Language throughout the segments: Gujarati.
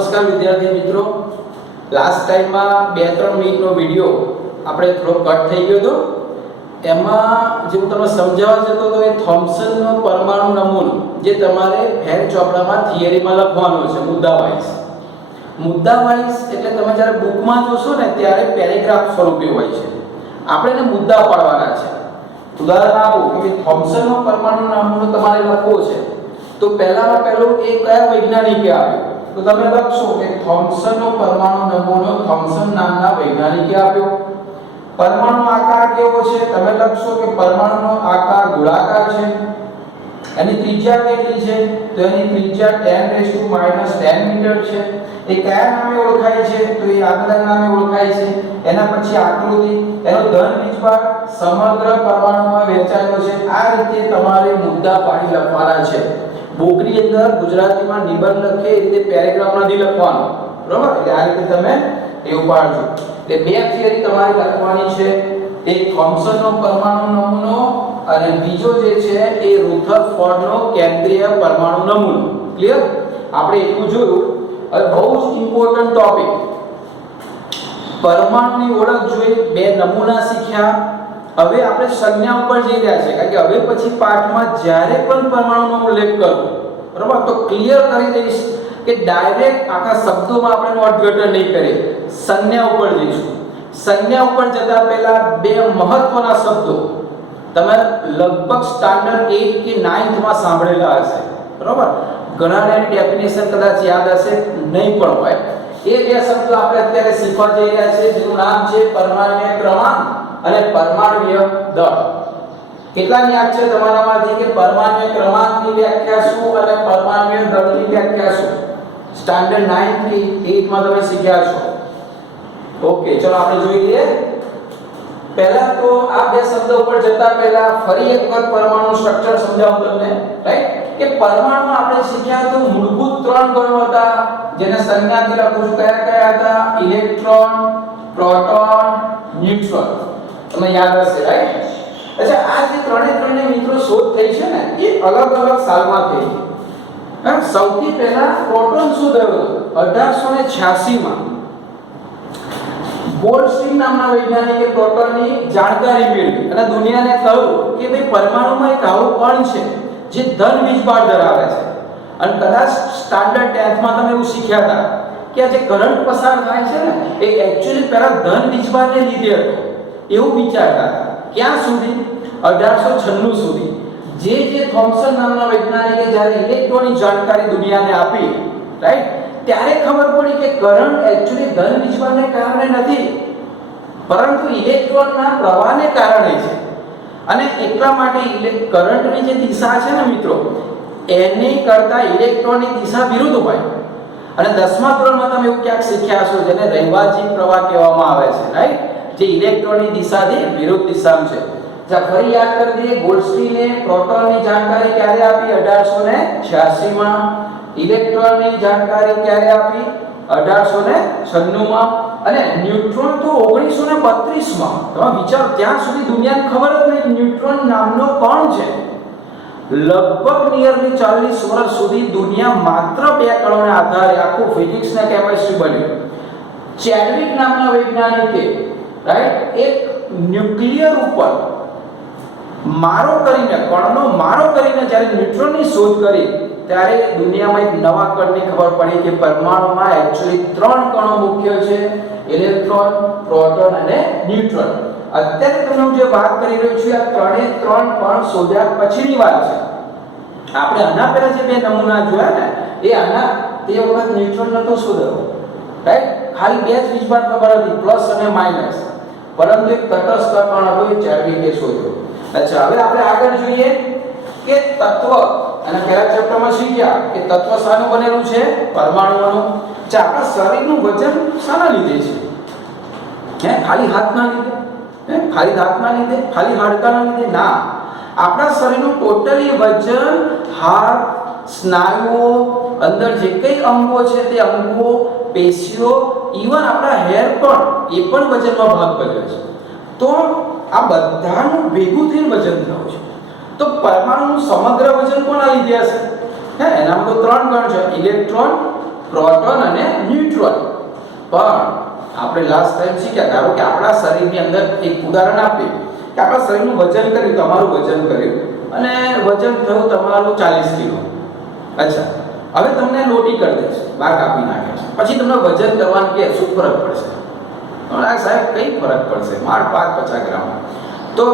નમસ્કાર વિદ્યાર્થી મિત્રો, લાસ્ટ ટાઈમમાં 2-3 મિનિટનો વિડિયો આપણે થોડો કટ થઈ ગયો હતો. એમાં જે હું તમને સમજાવવા જતો હતો એ થોમ્સનનો પરમાણુ નમૂનો જે તમારે ફેર ચોપડામાં થિયરીમાં લખવાનો છે મુદ્દા વાઇઝ. એટલે તમે જ્યારે બુકમાં જોશો ને ત્યારે પેરેગ્રાફ સ્વરૂપે હોય છે, આપણે એને મુદ્દા પાડવાના છે. ઉદાહરણ આપો કે થોમ્સનનો પરમાણુ નમૂનો તમારે લખવો છે તો પહેલામાં પહેલું એ કયા વૈજ્ઞાનિકે આપ્યો, તો તમે લખશો કે થોમ્સનનો પરમાણુ નમૂનો થોમ્સન નામના વૈજ્ઞાનિકે આપ્યો. પરમાણુ આકાર કેવો છે, તમે લખશો કે પરમાણુનો આકાર ગોળાકાર છે. એની ત્રિજ્યા કેટલી છે, તો એની ત્રિજ્યા 10⁻⁻10 મીટર છે. એ કયા નામે ઓળખાય છે, તો એ આગલા નામે ઓળખાય છે. એના પછી આકૃતિ, એનો ધન વીજભાર સમગ્ર પરમાણુમાં વહેંચાયેલો છે. આ રીતે તમારે મુદ્દા પાડી લખવાના છે. બોકની અંદર ગુજરાતીમાં નિબંધ લખે એ રીતે પેરેગ્રાફ નથી લખવાનો, બરોબર? એટલે આ રીતે તમે એવું પાડજો. એટલે બે થિયરી તમારે લખવાની છે, એક થોમ્સનનો પરમાણુ નમૂનો અને બીજો જે છે એ રુથરફોર્ડનો કેન્દ્રીય પરમાણુ નમૂનો. ક્લિયર? આપણે એટલું જોયું. હવે બહુ જ ઇમ્પોર્ટન્ટ ટોપિક, પરમાણુની ઓળખ જોઈ, બે નમૂના શીખ્યા. હવે આપણે સંજ્ઞા ઉપર જઈ રહ્યા છે, કારણ કે હવે પછી પાઠમાં જ્યારે પણ પરમાણુનો ઉલ્લેખ કરું, બરાબર, તો ક્લિયર કરી દઈશ કે ડાયરેક્ટ આખા શબ્દોમાં આપણે અર્થઘટન નહીં કરીએ, સંજ્ઞા ઉપર જઈશું. સંજ્ઞા ઉપર જતા પહેલા બે મહત્વના શબ્દો તમે લગભગ સ્ટાન્ડર્ડ 8 કે 9th માં સાંભળેલા હશે, બરાબર? ઘણાને ડેફિનેશન કદાચ યાદ હશે, નહીં પણ હોય. એ બે શબ્દો આપણે અત્યારે શીખવા જઈ રહ્યા છીએ, જેનું નામ છે પરમાણ્વીય ક્રમાંક અને પરમાણ્વીય દળ. કેટલાને યાદ છે તમારામાંથી કે પરમાણ્વીય ક્રમાંકની વ્યાખ્યા શું અને પરમાણ્વીય દળની વ્યાખ્યા શું? સ્ટાન્ડર્ડ 9 થી 8 માં તમે શીખ્યા છો. ઓકે, ચલો આપણે જોઈ લઈએ. પહેલા તો આ બે શબ્દો ઉપર જતા પહેલા ફરી એક વખત પરમાણુ સ્ટ્રક્ચર સમજાવું તમને, રાઈટ? કે પરમાણુમાં આપણે શીખ્યા તો મૂળભૂત 3 ગણો હતા, જેને સંજ્ઞાથી લખું છું. કયા કયા હતા? Electron, proton, neutron. તમને યાદ હશે, રાઈટ? અચ્છા, આ જે ત્રણે મિત્રો શોધ થઈ છે ને એ અલગ અલગ સાલમાં થઈ છે. સૌથી પહેલા પ્રોટોન શોધાયો 1886 માં. ગોલ્ડસ્ટીન નામના વૈજ્ઞાનિકે પ્રોટોનની જાણકારી મેળવી અને દુનિયાને કહ્યું કે ભાઈ પરમાણુમાં એક આવો કણ છે જે ધન વીજભાર ધરાવે છે. અને કદાચ સ્ટાન્ડર્ડ 10th માં તમે એવું શીખ્યા હતા કે આ જે કરંટ પસાર થાય છે ને એ એક્ચ્યુઅલી પહેલા ધન વીજભારને લીધે હતો એવું વિચારતા હતા. ક્યાં સુધી? 1896 સુધી. જે થોમ્સન નામના વૈજ્ઞાનિકે જ્યારે ઇલેક્ટ્રોનની જાણકારી દુનિયાને આપી, રાઈટ, ત્યારે ખબર પડી કે કરંટ એક્ચ્યુઅલી ધન વીજભારને કારણે નથી, પરંતુ ઇલેક્ટ્રોનના પ્રવાહને કારણે છે. અને એટલા માટે કરંટની જે દિશા છે ને મિત્રો, એની કરતા ઇલેક્ટ્રોનની દિશા વિરુદ્ધ હોય. અને 10મા ધોરણમાં તમે એવું ક્યાંક શીખ્યા છો જેને રૈવાજી પ્રવાહ કહેવામાં આવે છે, રાઈટ? જે ઇલેક્ટ્રોનની દિશાથી વિરુદ્ધ દિશામાં છે. જા ફરી યાદ કરી દઈએ, ગોલ્ડસ્ટીને પ્રોટોનની જાણકારી ક્યારે આપી? 1886 માં. ઇલેક્ટ્રોનની જાણકારી ક્યારે આપી? 1896 માં. અને ન્યુટ્રોન તો 1932 માં. તમે વિચારો, ત્યાં સુધી દુનિયાને ખબર જ નહીં ન્યુટ્રોન નામનો કણ છે. લગભગ નિયરલી 40 વર્ષ સુધી દુનિયા માત્ર બે કણોના આધારે આખું ફિઝિક્સ ને કેમિસ્ટ્રી બન્યું. ચેડવિક નામના વૈજ્ઞાનિકે, રાઈટ, એક ન્યુક્લિયર ઉપર મારો કરીને, કણનો મારો કરીને જ્યારે ન્યુટ્રોનની શોધ કરી ત્યારે દુનિયામાં એક નવા કણની ખબર પડી કે પરમાણુમાં એક્ચ્યુઅલી 3 કણો મુખ્ય છે: ઇલેક્ટ્રોન, પ્રોટોન અને ન્યુટ્રોન. અત્યારે તમને હું જે વાત કરી રહ્યો છું આ 3 કણ શોધ્યા પછીની વાત છે. આપણે આના પહેલા જે બે નમૂના જોયા ને એ આના તે વખત ન્યુટ્રોન નતો શોધ્યો, રાઈટ? ખાલી બે જ વીજભાર ખબર હતી, પ્લસ અને માઈનસ. પરંતુ એક તટસ્થ કણ હતો એ ચેડવિકે શોધ્યો. અચ્છા, હવે આપણે આગળ જોઈએ કે તત્વ. અને પહેલા ચેપ્ટરમાં શીખ્યા કે તત્વ શાનું બનેલું છે? પરમાણુઓનું. અચ્છા, આપણા શરીરનું વજન શાના લીધે છે? ખાલી હાથના લીધે? ખાલી દાંતના લીધે? ખાલી હાડકાના લીધે? ના. આપણા શરીરનું ટોટલી વજન હાડ, સ્નાયુઓ, અંદર જે કંઈ અંગો છે તે અંગો, પેશીઓ, ઈવન આપણા હેર પણ એ પણ વજનમાં ભાગ ભજવે છે. તો આ બધાનું ભેગું થઈને વજન થયું છે. તો પરમાણુનું સમગ્ર વજન કોના લીધે હશે? એનામાં તો 3 કણ છે: ઇલેક્ટ્રોન, પ્રોટોન અને ન્યુટ્રોન. પણ આપણે લાસ્ટ ટાઈમ શીખ્યા, ધારો કે આપણા શરીરની અંદર એક ઉદાહરણ આપીએ કે આપણા શરીરનું વજન કર્યું, તમારું વજન કર્યું અને વજન થયું તમારું 40 કિલો. અચ્છા, હવે તમને લોટી કરી દેશે, બહાર કાપી નાખે છે, પછી તમને વજન કરવાનું કે શું ફરક પડશે? સાહેબ કઈ ફરક પડશે, માર 50 ગ્રામ. તો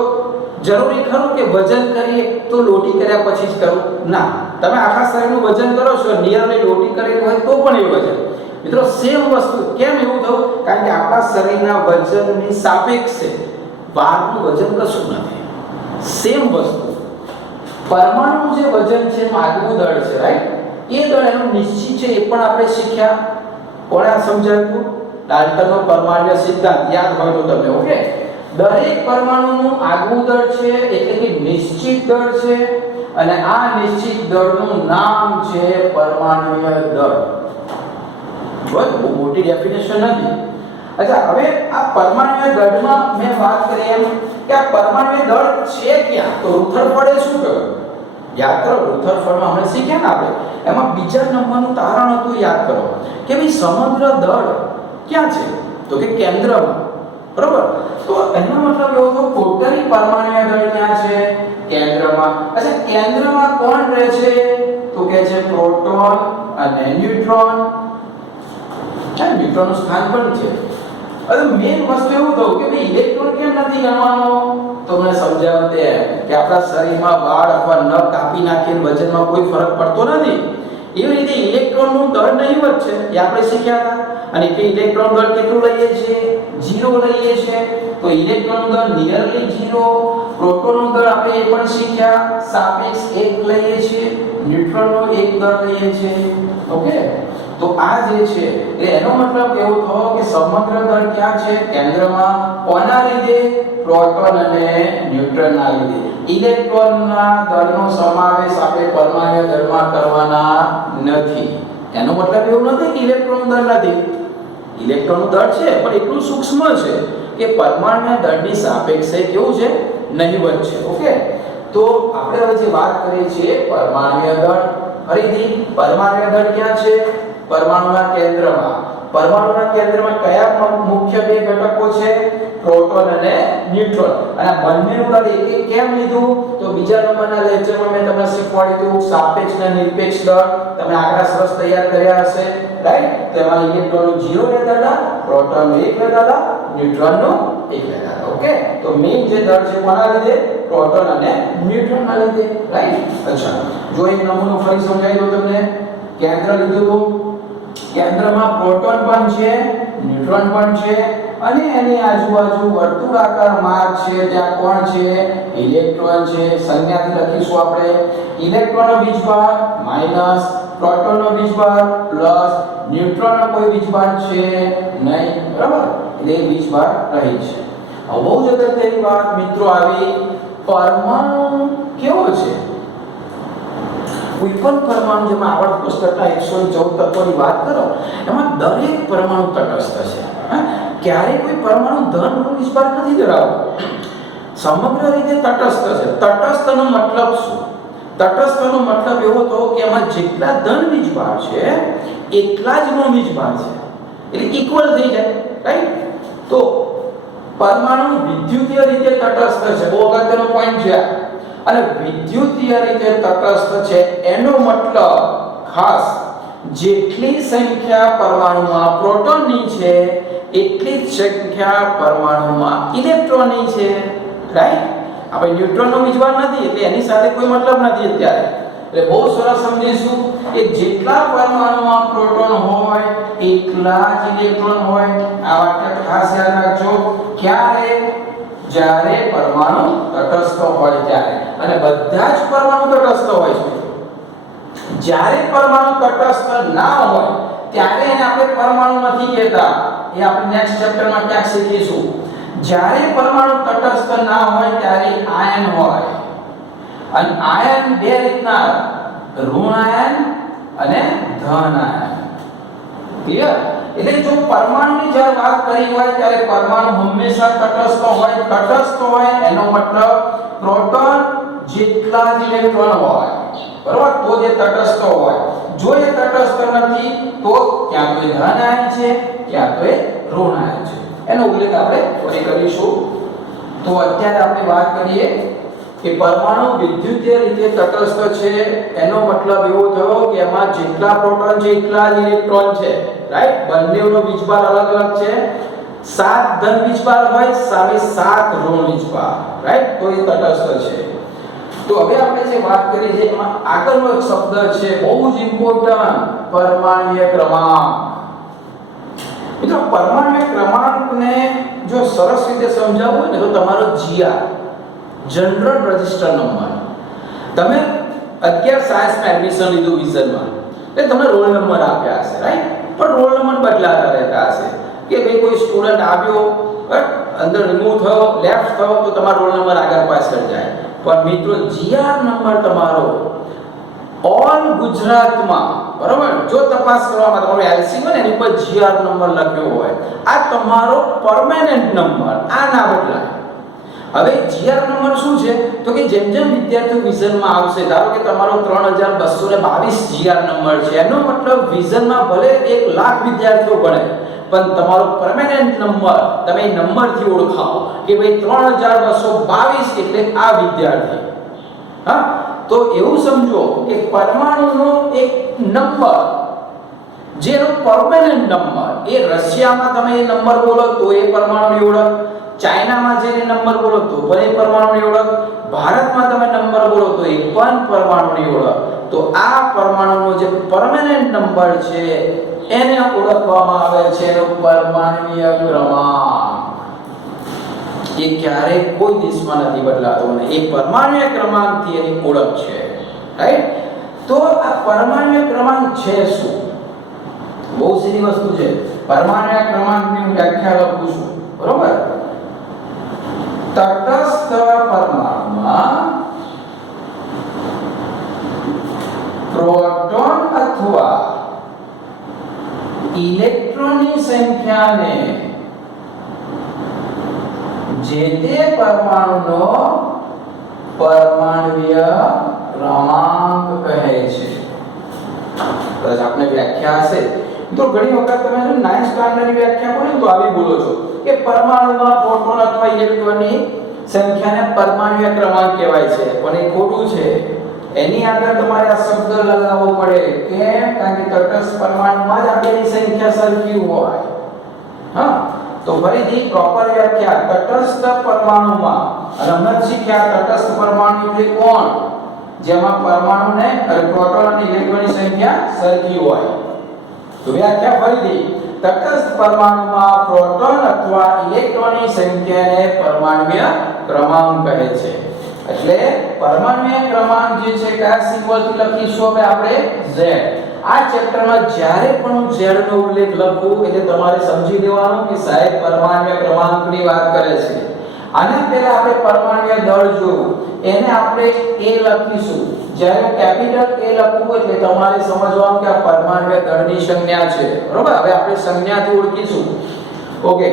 જરૂરી ખરું કે વજન કરીએ તો લોટી કર્યા પછી જ કરું? ના, તમે આખા શરીરનું વજન કરો છો, નિયરલી લોટી કરેલું હોય તો પણ એ વજન. મિત્રો સેમ વસ્તુ કેમ એવું થયું? કારણ કે આપણા શરીરના વજનની સાપેક્ષે બહારનું વજન કશું નથી. સેમ વસ્તુ પરમાણુ જે વજન છે એનું આગવું દળ છે, રાઈટ? એ દળ એનું નિશ્ચિત છે, એ પણ આપણે શીખ્યા. કોણે સમજાવ્યું? ડાલ્ટનનો પરમાણ્વીય સિદ્ધાંત યાદ હોય તો તમને. ઓકે, દરેક પરમાણુનું આગવું દળ છે એટલે કે નિશ્ચિત દળ છે, અને આ નિશ્ચિત દળનું નામ છે પરમાણ્વીય દળ. બહુ મોટી ડેફિનેશન નથી. અચ્છા, હવે આ પરમાણ્વીય દળમાં મેં વાત કરી એમ કે આ પરમાણ્વીય દળ છે ક્યાં? તો રુથરફોર્ડે શું કહ્યું? યાદ કરો, રુથરફોર્ડમાં આપણે શીખ્યા ને આપણે, એમાં બીજા નંબરનું તારણ હતું, યાદ કરો કે ભાઈ સમગ્ર દળ ક્યાં છે? તો કે કેન્દ્રમાં. બરોબર? તો એનો મતલબ એવો થયો ટોટલી પરમાણ્વીય દળ ક્યાં છે? કેન્દ્રમાં. અચ્છા, કેન્દ્રમાં કોણ રહે છે? તો કે છે પ્રોટોન અને ન્યુટ્રોન. ન્યુટ્રોનનું સ્થાન પણ છે. હવે મેઈન વસ્તુ એવું થયું કે ભાઈ ઇલેક્ટ્રોન કેમ નથી ગણવાનો? તો મેં સમજાવ્યું તેમ કે આપણા શરીરમાં વાળ અથવા નખ કાપી નાખીને વજનમાં કોઈ ફરક પડતો નથી. એવી રીતે ઇલેક્ટ્રોનનું દળ નહીવત છે, એ આપણે શીખ્યા હતા. અને કે ઇલેક્ટ્રોન દળ કેટલું લઈએ છીએ? 0 લઈએ છીએ. તો ઇલેક્ટ્રોનનું દળ નિયરલી 0. પ્રોટોનનું દળ આપણે એ પણ શીખ્યા, સાપેક્ષ 1 લઈએ છીએ. ન્યુટ્રોનનું 1 દળ લઈએ છીએ. ઓકે, તો આ જે છે એનો મતલબ એવો થયો કે સમગ્ર દળ ક્યાં છે? કેન્દ્રમાં. કોના લીધે? પ્રોટોન અને ન્યુટ્રોનના લીધે. ઇલેક્ટ્રોનના દળનો સમાવેશ આપણે પરમાણ્વીય દળમાં કરવાના નથી. એનો મતલબ એવું નથી કે ઇલેક્ટ્રોનનું દળ નથી. ઇલેક્ટ્રોનનું દળ છે, પણ એટલું સૂક્ષ્મ છે કે પરમાણ્વીય દળની સાપેક્ષે કેવું છે? નહિવત છે. ઓકે, તો આપણે હવે જે વાત કરીએ છીએ પરમાણ્વીય દળ, ફરીથી પરમાણ્વીય દળ ક્યાં છે? પરમાણુના કેન્દ્રમાં. પરમાણુના કેન્દ્રમાં કયા મુખ્ય બે ઘટકો છે? પ્રોટોન અને ન્યુટ્રોન. અને આ બંનેનું દળ એક એક કેમ લીધું? તો બીજા નંબરના લેક્ચરમાં મેં તમને શીખવાડ્યું હતું સાપેક્ષ અને નિરપેક્ષ દળ. તમે આંકડા સરસ તૈયાર કર્યા હશે, રાઈટ? તેમાં ઇલેક્ટ્રોનનું 0 લેતા હતા, પ્રોટોનનું 1 લેતા હતા, ન્યુટ્રોનનું 1 લેતા હતા. ઓકે, તો મેઈન જે દળ છે કોના લીધે? પ્રોટોન અને ન્યુટ્રોનના લીધે, રાઈટ? અચ્છા, જો એક નમૂનો ફરી સમજાવી દઉં તમને. કેન્દ્ર લીધું તો કેન્દ્રમાં પ્રોટોન પણ છે, ન્યુટ્રોન પણ છે, અને એની આજુબાજુ વર્તુળાકાર માર્ગ છે, ત્યાં કોણ છે? ઇલેક્ટ્રોન છે. સંજ્ઞાથી લખીશું આપણે ઇલેક્ટ્રોનનો વીજભાર માઈનસ, પ્રોટોનનો વીજભાર પ્લસ, ન્યુટ્રોનનો કોઈ વીજભાર છે નહીં. બરાબર? એટલે વીજભાર રહી છે. હવે બહુ જ અગત્યની વાત મિત્રો આવી, પરમાણુ કેવો છે? કોઈ પણ પરમાણુ, જેમાં આવર્ત કોષ્ટકના 114 તત્વોની વાત કરો, એમાં દરેક પરમાણુ તટસ્થ છે. ક્યારેય કોઈ પરમાણુ ધન ઋણ વીજભાર નથી ધરાવતો. સમગ્ર રીતે તટસ્થ છે. તટસ્થનો મતલબ શું? તટસ્થનો મતલબ એવો થયો કે એમાં જેટલા ધન વીજભાર છે એટલા જ ઋણ વીજભાર છે, એટલે ઇક્વલ થઈ જાય, રાઈટ? તો પરમાણુ વિદ્યુતીય રીતે તટસ્થ છે. બહુ અગત્યનો પોઈન્ટ છે. અને વિદ્યુતીય રીતે તટસ્થ છે એનો મતલબ ખાસ જેટલી સંખ્યા પરમાણુમાં પ્રોટોનની છે એટલી જ સંખ્યા પરમાણુમાં ઇલેક્ટ્રોનની છે, રાઈટ? આપણે ન્યુટ્રોનનો વીજભાર નથી એટલે એની સાથે કોઈ મતલબ નથી અત્યારે. એટલે બહુ સરસ સમજીશું કે જેટલા પરમાણુમાં પ્રોટોન હોય એટલા જ ઇલેક્ટ્રોન હોય. આ વાક્ય ખાસ યાદ રાખજો. ક્યારે? જ્યારે પરમાણુ તટસ્થ હોય ત્યારે. અને બધા જ પરમાણુ તટસ્થ હોય છે. જ્યારે પરમાણુ તટસ્થ ના હોય ત્યારે એને આપણે પરમાણુ નથી કહેતા. એ આપણે નેક્સ્ટ ચેપ્ટરમાં ક્યાંક શીખીશું. જ્યારે પરમાણુ તટસ્થ ના હોય ત્યારે આયન હોય. અને આયન બે રીતના, ઋણ આયન અને ધન આયન. ક્લિયર? એટલે જો પરમાણુની જ્યારે વાત કરી હોય ત્યારે પરમાણુ હંમેશા તટસ્થ હોય. તટસ્થ હોય એનો મતલબ પ્રોટોન જેટલા જ ઇલેક્ટ્રોન હોય. બરોબર, તો જે તટસ્થ હોય. જો એ તટસ્થ નથી તો ક્યાં તો એ ધન આયન છે, ક્યાં તો એ ઋણ આયન છે. એનો ઉલ્લેખ આપણે ફરી કરીશું. તો અત્યારે આપણે વાત કરીએ કે પરમાણુ વિદ્યુતીય રીતે તટસ્થ છે. એનો મતલબ એવો થયો કે એમાં જેટલા પ્રોટોન છે એટલા જ ઇલેક્ટ્રોન છે, રાઈટ. બંનેનો વીજભાર અલગ અલગ છે. 7 ધન વીજભાર હોય સામે 7 ઋણ વીજભાર, રાઈટ. તો એ તટસ્થ છે. તો હવે આપણે જે વાત કરી છે એમાં આગળનો એક શબ્દ છે બહુ જ ઇમ્પોર્ટન્ટ, પરમાણ્વીય ક્રમાંક. મિત્રો પરમાણ્વીય ક્રમાંકને જો સરસ રીતે સમજાવવું હોય ને તો તમારો GR, જનરલ રજિસ્ટર નંબર. તમે 11 સાયન્સમાં એડમિશન લીધું વિઝનમાં, એટલે તમને રોલ નંબર આપ્યા હશે, રાઈટ. પણ રોલ નંબર બદલાતા રહેતા હશે કે ભાઈ કોઈ સ્ટુડન્ટ આવ્યો, અંદર રિમૂવ થયો, લેફ્ટ થયો તો તમારો રોલ નંબર આગળ પાછળ જાય. પણ મિત્રો GR નંબર તમારો ઓલ ગુજરાતમાં, બરાબર, જો તપાસ કરવામાં તમારો LC હોય ને એની પર GR નંબર લખ્યો હોય, આ તમારો પરમેનન્ટ નંબર, આ ના બદલાય. હવે GR નંબર શું છે તો કે જેમ જેમ વિદ્યાર્થીઓ વિઝનમાં આવશે, ધારો કે તમારો 3222 GR નંબર છે, એનો મતલબ વિઝનમાં ભલે 1 લાખ વિદ્યાર્થીઓ ભણે પણ તમારો પરમેનન્ટ નંબર તમે નંબરથી ઓળખાવો કે ભાઈ 3222 એટલે આ વિદ્યાર્થી. હા, તો એવું સમજો કે પરમાણુનો એક નંબર જેનો પરમેનન્ટ નંબર, એ રશિયામાં તમે એ નંબર બોલો તો એ પરમાણુની ઓળખ, ચાઇનામાં જેને નંબર બોલો તો પણ એ પરમાણુની ઓળખ, ભારતમાં તમે નંબર બોલો તો એ પણ પરમાણુની ઓળખ. તો આ પરમાણુનો જે પરમેનન્ટ નંબર છે એને ઓળખવામાં આવે છે એનો પરમાણ્વીય ક્રમાંક. એ ક્યારેય કોઈ દિશામાં નથી બદલાતો અને એ પરમાણ્વીય ક્રમાંકથી એની ઓળખ છે, રાઈટ. તો આ પરમાણ્વીય ક્રમાંક છે શું? બહુ સીધી વસ્તુ છે. પરમાણ્વીય ક્રમાંકની હું વ્યાખ્યા લખું છું, બરોબર. તટસ્થ પરમાણુમાં પ્રોટોન અથવા ઇલેક્ટ્રોનની સંખ્યાને જે તે પરમાણુનો પરમાણ્વીય ક્રમાંક કહે છે. કદાચ આપને વ્યાખ્યા હશે તો ઘણી વખત તમે 9th સ્ટાન્ડર્ડની વ્યાખ્યા બોલો તો આવી બોલો છો કે પરમાણુમાં પ્રોટોન અથવા ઇલેક્ટ્રોનની સંખ્યાને પરમાણ્વીય ક્રમાંક કહેવાય છે, પણ એ ખોટું છે. એની આગળ તમારે આ શબ્દ લગાવવો પડે કે કારણ કે તટસ્થ પરમાણુમાં જ આ બેની સંખ્યા સરખી હોય. હા, તો ફરીથી પ્રોપર વ્યાખ્યા, તટસ્થ પરમાણુમાં, અને હમણાં શીખ્યા તટસ્થ પરમાણુ એટલે કોણ? જેમાં પરમાણુને પ્રોટોન અને ઇલેક્ટ્રોનની સંખ્યા સરખી હોય. તો વ્યાખ્યા ફરીથી, તટસ્થ પરમાણુમાં પ્રોટોન અથવા ઇલેક્ટ્રોનની સંખ્યાને પરમાણ્વીય ક્રમાંક કહે છે. એટલે પરમાણ્વીય ક્રમાંક જે છે કયા સિમ્બોલથી લખીશું હવે આપણે? Z. આ ચેપ્ટરમાં જ્યારે પણ હું Z નો ઉલ્લેખ લખું એટલે તમારે સમજી લેવાનું કે સાહેબ પરમાણ્વીય ક્રમાંકની વાત કરે છે. આના પહેલા આપણે પરમાણ્વીય દળ જોયું, એને આપણે A લખીશું. જ્યારે કેપિટલ A લખું એટલે તમારે સમજવાનું કે આ પરમાણ્વીય દળની સંજ્ઞા છે, બરોબર. હવે આપણે સંજ્ઞાથી ઓળખીશું. ઓકે,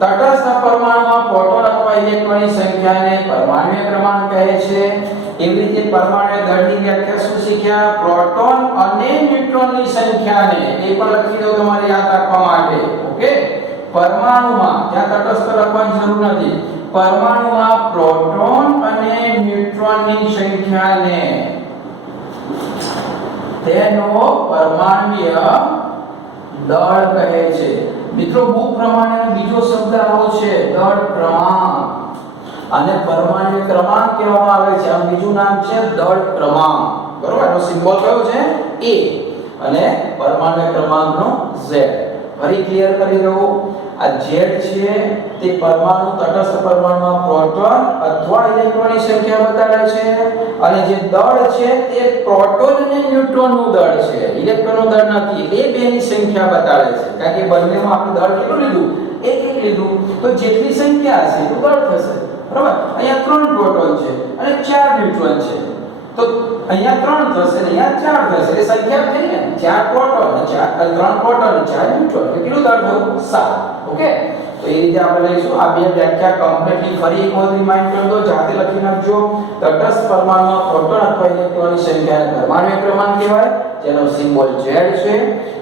તટસ્થ પરમાણુમાં પ્રોટોન અથવા ઇલેક્ટ્રોનની સંખ્યાને પરમાણ્વીય ક્રમાંક કહે છે. એવી રીતે પરમાણ્વીય દળની વ્યાખ્યા શું શીખ્યા? પ્રોટોન અને ન્યુટ્રોનની સંખ્યાને, એ પણ લખી દો તમારે યાદ રાખવા માટે. ઓકે, પરમાણુમાં, ત્યાં તટસ્થ લખવાની જરૂર નથી, પરમાણુમાં પ્રોટોન અને ન્યુટ્રોનની સંખ્યાને તેનો પરમાણ્વીય દળ કહે છે. મિત્રો બુક પ્રમાણે બીજો શબ્દ આવો છે, દળ ક્રમાંક. અને પરમાણ્વીય ક્રમાંક કહેવામાં આવે છે. આ બીજું નામ છે દળ ક્રમાંક, બરોબર. એનો સિમ્બોલ કયો છે? A. અને પરમાણ્વીય ક્રમાંકનો Z. ફરી ક્લિયર કરી દઉં, આ Z છે તે પરમાણુ, તટસ્થ પરમાણુમાં પ્રોટોન અથવા ઇલેક્ટ્રોનની સંખ્યા બતાડે છે, અને જે દળ છે તે પ્રોટોન અને ન્યુટ્રોનનું દળ છે, ઇલેક્ટ્રોનનું દળ નથી. એ બેની સંખ્યા બતાડે છે, કારણ કે બંનેમાં આપણે દળ કેટલું લીધું? એક એક લીધું, તો જેટલી સંખ્યા હશે એટલું દળ થશે, બરાબર. અહીંયા 3 પ્રોટોન છે અને 4 ન્યુટ્રોન છે, તો અહીંયા 3 થશે અને અહીંયા 4 થશે, એટલે સંખ્યા થઈ ને 4 પ્રોટોન અને 3 પ્રોટોન અને 4 ન્યુટ્રોન, એટલે કેટલું દળ થયું? 7. ઓકે, તો એ રીતે આપણે લઈશું આ બે વ્યાખ્યા કમ્પ્લીટલી ફરી એક વખત રિમાઇન્ડ કરી દો, જાતે લખી નાખજો. તટસ્થ પરમાણુમાં પ્રોટોન અથવા ઇલેક્ટ્રોનની સંખ્યાને પરમાણ્વીય ક્રમાંક કહેવાય, જેનો સિમ્બોલ Z છે.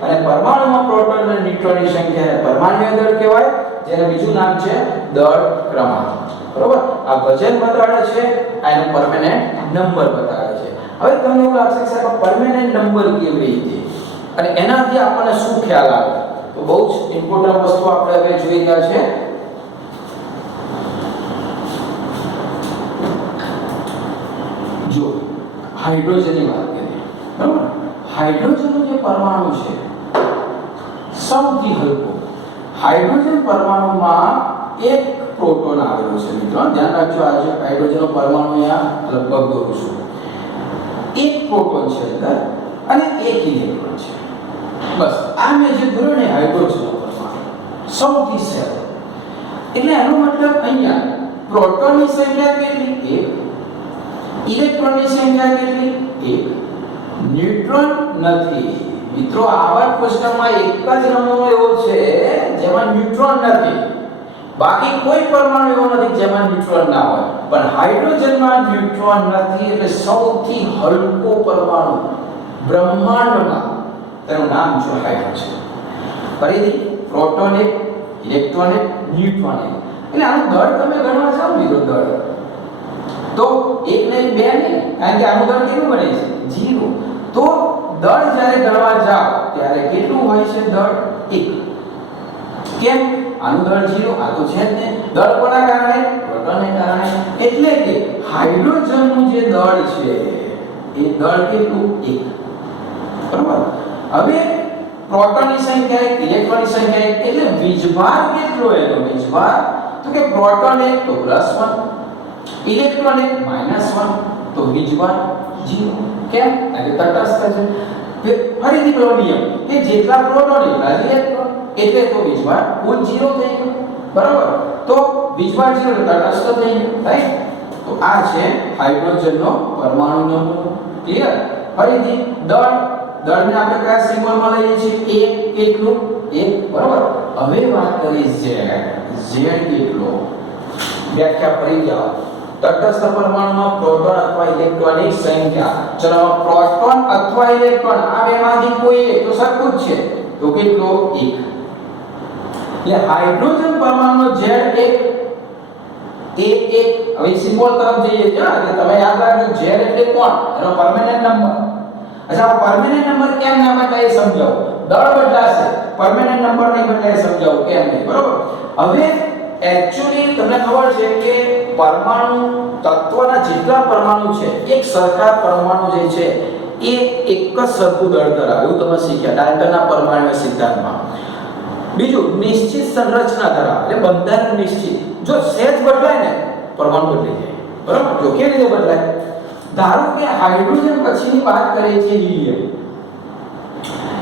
અને પરમાણુમાં પ્રોટોન અને ન્યુટ્રોનની સંખ્યાને પરમાણ્વીય દળ કહેવાય, જેનું બીજું નામ છે દળ ક્રમાંક. બરોબર? આ વજન બતાડે છે, આ એનો પરમેનન્ટ નંબર બતાડે છે. હવે તમને એવું લાગશે કે સાહેબ પરમેનન્ટ નંબર કેવી રીતે અને એનાથી આપણને શું ખ્યાલ આવે? તો બહુ જ ઇમ્પોર્ટન્ટ વસ્તુ આપણે હવે જોઈ ગયા છે. જો હાઇડ્રોજનની વાત કરીએ, બરાબર? હાઇડ્રોજનનો જે પરમાણુ છે સૌથી હલકો. હાઇડ્રોજન પરમાણુમાં એક પ્રોટોન આવેલો છે મિત્રો, ધ્યાન રાખજો. આ જે હાઇડ્રોજનનો પરમાણુ અહીંયા લગભગ દોરું છું, એક પ્રોટોન છે અંદર અને એક ઇલેક્ટ્રોન છે. બસ આ મેં જે દોર્યો ને હાઇડ્રોજનનો પરમાણુ સૌથી સહેલો. એટલે એનો મતલબ અહીંયા પ્રોટોનની સંખ્યા કેટલી? 1. ઇલેક્ટ્રોનની સંખ્યા કેટલી? 1. ન્યુટ્રોન નથી મિત્રો. આવા ક્વેશ્ચનમાં એક જ નમૂનો એવો છે જેમાં ન્યુટ્રોન નથી. બાકી કોઈ પરમાણુ એવો નથી જેમાં ન્યુટ્રોન ના હોય, પણ હાઇડ્રોજનમાં ન્યુટ્રોન નથી. એટલે સૌથી હલકો પરમાણુ બ્રહ્માંડમાં, તેનું નામ છે હાઇડ્રોજન. ફરીથી પ્રોટોન એક, ઇલેક્ટ્રોન એક, ન્યુટ્રોન એક. એટલે આનું દળ તમે ગણવા જાઓ મિત્રો, દળ તો 1 નહીં 2 નહીં, કારણ કે આનું દળ કેટલું બને છે? 0. તો દળ જ્યારે ગણવા જાઓ ત્યારે કેટલું હોય છે? દળ 1. કેમ? આનું દળ 0, આ તો છે જ ને. દળ કોના કારણે? પ્રોટોનને કારણે. એટલે કે હાઇડ્રોજનનું જે દળ છે એ દળ કેટલું? 1. બરાબર? હવે પ્રોટોનની સંખ્યા 1, ઇલેક્ટ્રોનની સંખ્યા 1, એટલે વીજભાર કેટલો એનો? વીજભાર તો કે પ્રોટોન 1 તો +1, ઇલેક્ટ્રોન 1 -1, તો વીજભાર 0. કેમ? એટલે તટસ્થ છે. ફરીથી પેલો નિયમ કે જેટલા પ્રોટોન એટલા જ ઇલેક્ટ્રોન, એટલે તો વીજભાર કુલ 0 થઈ ગયો. બરાબર? તો વીજભાર 0 એટલે તટસ્થ થઈ ગયો, રાઈટ? તો આ છે હાઇડ્રોજનનો પરમાણુ નંબર. ક્લિયર? ફરીથી દળને આપણે કયા સિમ્બોલમાં લઈએ છીએ? 1. કેટલું? 1. બરાબર? હવે વાત કરીએ Z કેટલો? વ્યાખ્યા ફરી જાઓ. તટસ્થ પરમાણુમાં પ્રોટોન અથવા ઇલેક્ટ્રોનની સંખ્યા. ચલો પ્રોટોન અથવા ઇલેક્ટ્રોન આ બેમાંથી કોઈ એક તો સરખું જ છે, તો કેટલો? 1. એટલે હાઇડ્રોજન પરમાણુનો Z 1. હવે સિમ્બોલ તરફ જઈએ છે કે તમે યાદ રાખજો Z એટલે કોણ? એનો પરમેનન્ટ નંબર. અચ્છા, પરમેનન્ટ નંબર કેમ ના બદલાય સમજાવો. દળ બદલાશે, પરમેનન્ટ નંબર નહીં બદલાય સમજાવો કેમ નહીં. બરોબર? હવે એક્ચ્યુઅલી તમને ખબર છે કે પરમાણુ તત્વના જેટલા પરમાણુ છે, એક સરખા પરમાણુ જે છે એ એક જ સરખું દળ ધરાવે. એવું તમે શીખ્યા ડાલ્ટનના પરમાણુ સિદ્ધાંતમાં. બીજું, નિશ્ચિત સંરચના ધરાવે, એટલે બંધારણ નિશ્ચિત. જો સહેજ બદલાય ને પરમાણુ બદલાઈ જાય. બરાબર? જો કેવી રીતે બદલાય? ધારો કે હાઇડ્રોજન પછીની વાત કરીએ છીએ હિલિયમ.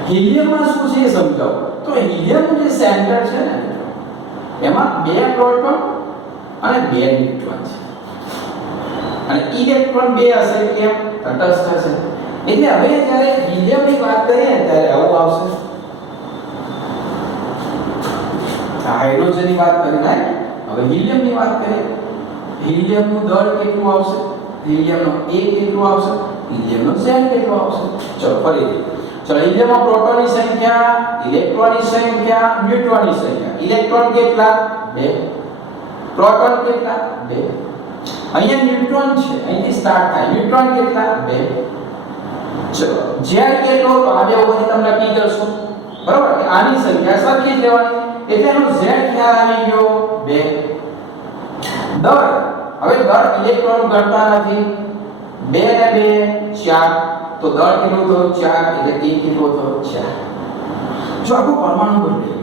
હિલિયમમાં શું છે એ સમજાવો. તો હિલિયમનું જે સેન્ટર છે ને એમાં 2 પ્રોટોન અને 2 ન્યુટ્રોન છે. અને ઇલેક્ટ્રોન 2 હશે. કેમ? તટસ્થ હશે. એટલે હવે જ્યારે હિલિયમની વાત કરીએ ને ત્યારે આવું આવશે. હાઇડ્રોજનની વાત કરી ના, હવે હિલિયમની વાત કરીએ. હિલિયમનું દળ કેટલું આવશે? હિલિયમનો A કેટલું આવશે? હિલિયમનો Z કેટલું આવશે? ચલો ફરીથી. ચલો હિલિયમમાં પ્રોટોનની સંખ્યા, ઇલેક્ટ્રોનની સંખ્યા, ન્યુટ્રોનની સંખ્યા. ઇલેક્ટ્રોન કેટલા? 2. પ્રોટોન કેટલા? 2. અહીંયા ન્યુટ્રોન છે, અહીંથી સ્ટાર્ટ થાય. ન્યુટ્રોન કેટલા? 2. ચલો Z કેટલો? તો આ બે ઉપરથી તમે નક્કી કરશો. બરાબર? કે આની સંખ્યા સરખી જ લેવાની. એટલે એનો Z ખ્યાલ આવી ગયો 2. દળ, હવે દળ ઇલેક્ટ્રોન ગણતા નથી. 2 ને 2 4, તો દળ કેટલું થયું? 4. એટલે A કેટલો થયો? 4. જો આખું પરમાણુ બની ગયું,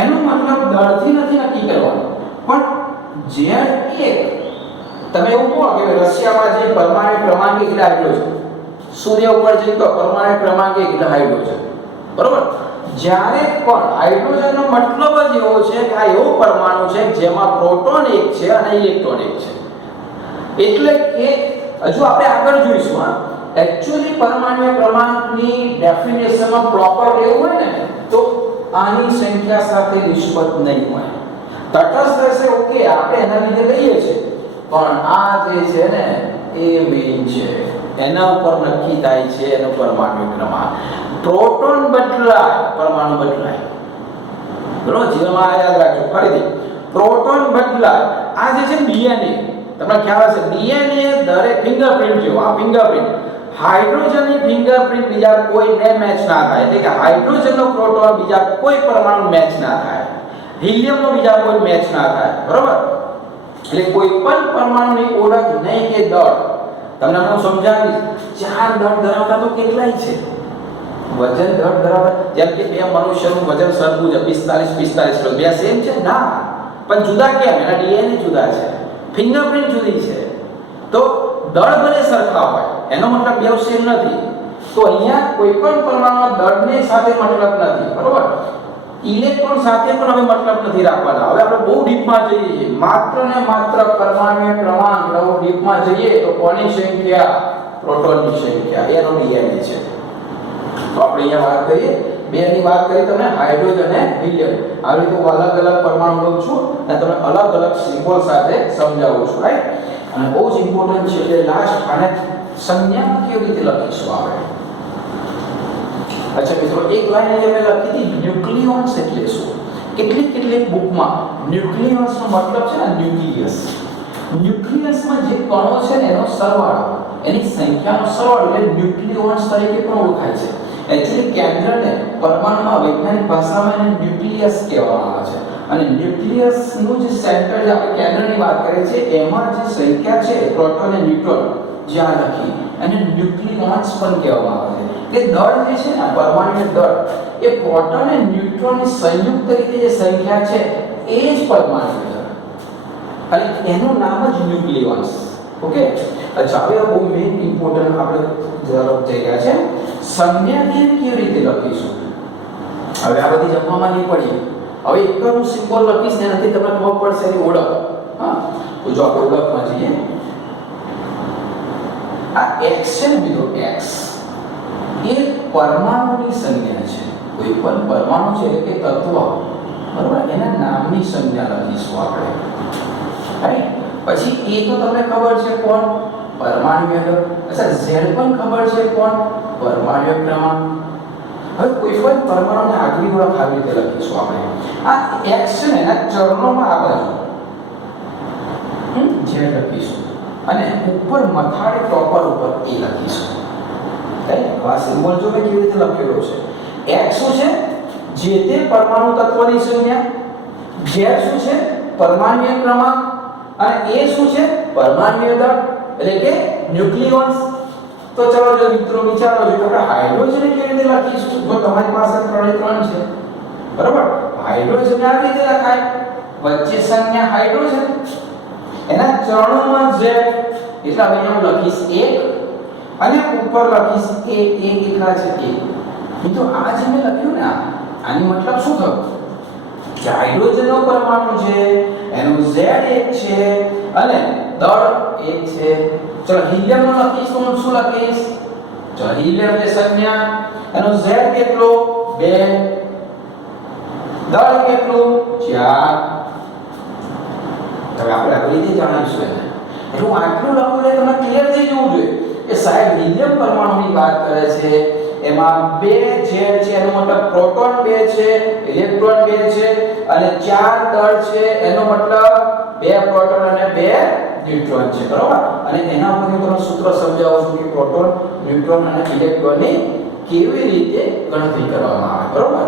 એનો મતલબ દળથી નથી નક્કી કરવાનું, પણ Z એક તમે એવું કહો કે રશિયામાં જે પરમાણુ ક્રમાંક એટલે હાઇડ્રોજન, સૂર્ય ઉપર જઈએ તો પરમાણુ ક્રમાંક એટલે હાઇડ્રોજન. બરોબર? જ્યારે પણ હાઇડ્રોજનનો મતલબ જ એવો છે કે આ એવો પરમાણુ છે જેમાં પ્રોટોન 1 છે અને ઇલેક્ટ્રોન 1 છે. એટલે કે હજુ આપણે આગળ જોઈશું. હા, એક્ચ્યુઅલી પરમાણુ ક્રમાંકની ડેફિનેશનમાં પ્રોપર લેવું હોય ને તો આની સંખ્યા સાથે નિસ્બત નહીં હોય. તટસ્થ રહેશે, ઓકે, આપણે એના લીધે લઈએ છીએ, પણ આ જે છે ને એ મેઇન છે, એના ઉપર નક્કી થાય છે એનો પરમાણુ ક્રમાંક. પ્રોટોન બદલાય, પરમાણુ બદલાય, બરોબર? જીવનમાં યાદ રાખજો ફરીથી, પ્રોટોન બદલાય. આ જે છે ડીએનએ, તમને ખ્યાલ હશે, ડીએનએ દરેક ફિંગરપ્રિન્ટ જો, આ ફિંગરપ્રિન્ટ, હાઇડ્રોજનની ફિંગરપ્રિન્ટ બીજા કોઈને મેચ ના થાય, એટલે કે હાઇડ્રોજનનો પ્રોટોન બીજા કોઈ પરમાણુ મેચ ના થાય, હિલિયમનો બીજા કોઈ મેચ ના થાય, બરોબર? એટલે કોઈ પણ પરમાણુની ઓળખ નહીં કે દળ. તમને હું સમજાવીશ, ચાર દળ ધરાવતા તો કેટલાય છે, વજન દળ ધરાવતા, જેમ કે બે મનુષ્યનું વજન સરખું છે, 45 કિલો, બે સેમ છે ના, પણ જુદા કેમ? એના ડીએનએ જુદા છે, ફિંગરપ્રિન્ટ જુદી છે, તો દળ ભલે સરખા હોય એનો મતલબ બે સેમ નથી. તો અહીંયા કોઈ પણ પરમાણુ દળની સાથે મતલબ નથી, બરોબર? ઇલેક્ટ્રોન સાથે પણ હવે મતલબ નથી રાખવાના. હવે આપણે બહુ ડીપમાં જઈએ છીએ, માત્ર ને માત્ર પરમાણુ ક્રમાંક, બહુ ડીપમાં જઈએ તો કોની સંખ્યા? પ્રોટોનની સંખ્યા, એનો ડીએનએ છે. તો આપણે અહીંયા વાત કરીએ, બે ની વાત કરી તમને, હાઇડ્રોજન અને હિલિયમ. આવી રીતે હું અલગ અલગ પરમાણુ લઉં છું અને તમને અલગ અલગ સિમ્બોલ સાથે સમજાવું છું, રાઈટ? અને બહુ જ ઇમ્પોર્ટન્ટ છે એટલે લાસ્ટ આને સંજ્ઞા કેવી રીતે લખીશું આપણે. અચ્છા મિત્રો, એક લાઈન જે મેં લખી હતી, ન્યુક્લિયોન્સ એટલે શું? કેટલીક બુકમાં ન્યુક્લિયોન્સનો મતલબ છે ને ન્યુક્લિયસ. ન્યુક્લિયસમાં જે કણો છે ને એનો સરવાળો, એની સંખ્યાનો સરવાળો એટલે ન્યુક્લિયોન્સ તરીકે પણ ઓળખાય છે. એકચ્યુઅલી કેન્દ્રને પરમાણુમાં વૈજ્ઞાનિક ભાષામાં એને ન્યુક્લિયસ કહેવામાં આવે છે. અને ન્યુક્લિયસનું જે સેન્ટર, જે આપણે કેન્દ્રની વાત કરીએ છીએ, એમાં જે સંખ્યા છે પ્રોટોન અને ન્યુટ્રોન જ્યાં લખી, એને ન્યુક્લિયોન્સ પણ કહેવામાં આવે છે. કે દળ જે છે ને, પરમાણુનું દળ, એ પ્રોટોન અને ન્યુટ્રોનની સંયુક્ત રીતે જે સંખ્યા છે એ જ પરમાણુ દળ, અને એનું નામ જ ન્યુક્લિયોન્સ. ઓકે, અચ્છા, હવે બહુ મેઇન ઇમ્પોર્ટન્ટ આપણે તરફ જઈ ગયા છે, સંજ્ઞાને કેવી રીતે લખીશું. હવે આ બધી જમવામાં નહીં પડીએ, હવે એક જ હું સિમ્બોલ લખીશ ને એનાથી તમને ખબર પડશે એની ઓળખ. હા, તો જો આપણે ઓળખમાં જઈએ, આ x છે ને મિત્રો, x એ પરમાણુની સંજ્ઞા છે. કોઈ પણ પરમાણુ છે એટલે કે તત્વ, બરોબર, એના નામની સંજ્ઞા લખીશું આપણે, રાઈટ? પછી એ તો તમને ખબર છે કોણ? પરમાણુય દળ. અચ્છા, z પણ ખબર છે કોણ? પરમાણુય ક્રમાંક. હવે કોઈ પણ પરમાણુને આગલી ઓળખ આવી રીતે લખીશું આપણે. આ x છે ને એના ચરણોમાં આ બાજુ z લખીશું, અને ઉપર મથાળે ટોપર ઉપર એ લખીશું. આ સિમ્બોલ જો મેં કેવી રીતે લખેલો છે, x શું છે? જે તે પરમાણુ તત્વની સંજ્ઞા, z શું છે? પરમાણુય ક્રમાંક, અને એ શું છે? પરમાણુય દળ, એટલે કે ન્યુક્લિયોન્સ. તો ચલો જો મિત્રો વિચારો જો આપણે હાઇડ્રોજન કેવી રીતે લખીશું. જો તમારી પાસે 3 છે, બરાબર, હાઇડ્રોજન આ રીતે લખાય, વચ્ચે સંજ્ઞા હાઇડ્રોજન, એના ચરણોમાં z, એટલે હવે હું લખીશ 1 અને ઉપર લખીશ a. કેટલા છે? 1. મિત્રો આ જે મેં લખ્યું ને, આની મતલબ શું થયો? કે હાઇડ્રોજનનો પરમાણુ છે, એનું z 1 છે અને દળ 1 છે. ચલો હિલિયમનો લખીશ તો હું શું લખીશ? ચલો હિલિયમ ની સંજ્ઞા, એનો z કેટલો? 2, દળ કેટલું? 4. હવે આપણે આ રીતે જાણીશું એને. એટલે હું આટલું લખું એટલે તમને ક્લિયર થઈ જવું જોઈએ કે સાહેબ હિલિયમ પરમાણુની વાત કરે છે, એમાં 2 z છે, એનો મતલબ પ્રોટોન 2 છે, ઇલેક્ટ્રોન 2 છે, અને 4 દળ છે, એનો મતલબ 2 પ્રોટોન અને 2 ન્યુટ્રોન છે, બરાબર? અને એના પરથી હું તમને સૂત્ર સમજાવું છું કે પ્રોટોન, ન્યુટ્રોન અને ઇલેક્ટ્રોનની કેવી રીતે ગણતરી કરવામાં આવે, બરાબર?